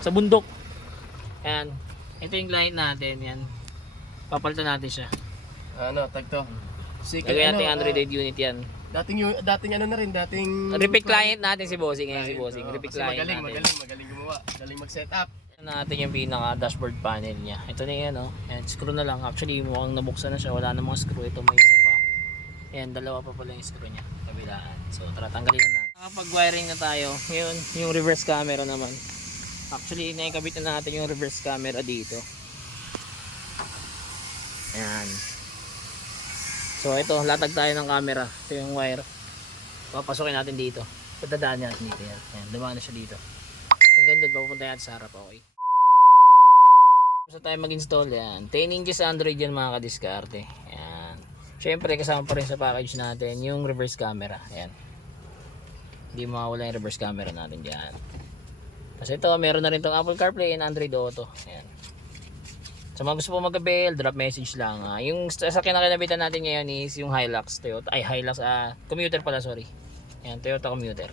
sa bundok. Ayan. Ito yung client natin. Yan. Papalitan natin siya. Ano, tag to. Lagyan natin Android unit yan. Dating ano na rin, dating Repeat client natin si Bossing. Ayan si Bossing. Repeat kasi client magaling, natin. magaling gumawa. Magaling mag-set up. Natin yung pinaka dashboard panel niya. Ito na yan, oh. Ayan, screw na lang. Actually, mukhang nabuksan na siya. Wala na mga screw. Ito may isa pa. Ayan, dalawa pa pala yung screw niya. Kabilaan. So, tara, tanggalin na natin. Nakapag-wiring na tayo. Ngayon, yung reverse camera naman. Actually, naikabit na natin yung reverse camera dito. Ayan. So, ito, latag tayo ng camera. Ito yung wire. Papasukin natin dito. Padadaan natin dito. Yan. Ayan, dumaan na siya dito. Hanggang doon, papupunta natin sa harap. Okay. Gusto tayo mag-install yan. 10 inches Android yan mga kadiskarte. Yan. Siyempre kasama pa rin sa package natin yung reverse camera. Yan. Hindi mawala yung reverse camera natin dyan. Kasi ito, meron na rin itong Apple CarPlay and Android Auto. Yan. Sa mga gusto po mag-avail, drop message lang. Yung sa kinakinabitan natin ngayon is yung Hilux Toyota. Ay, Hilux, commuter pala, sorry. Yan, Toyota commuter.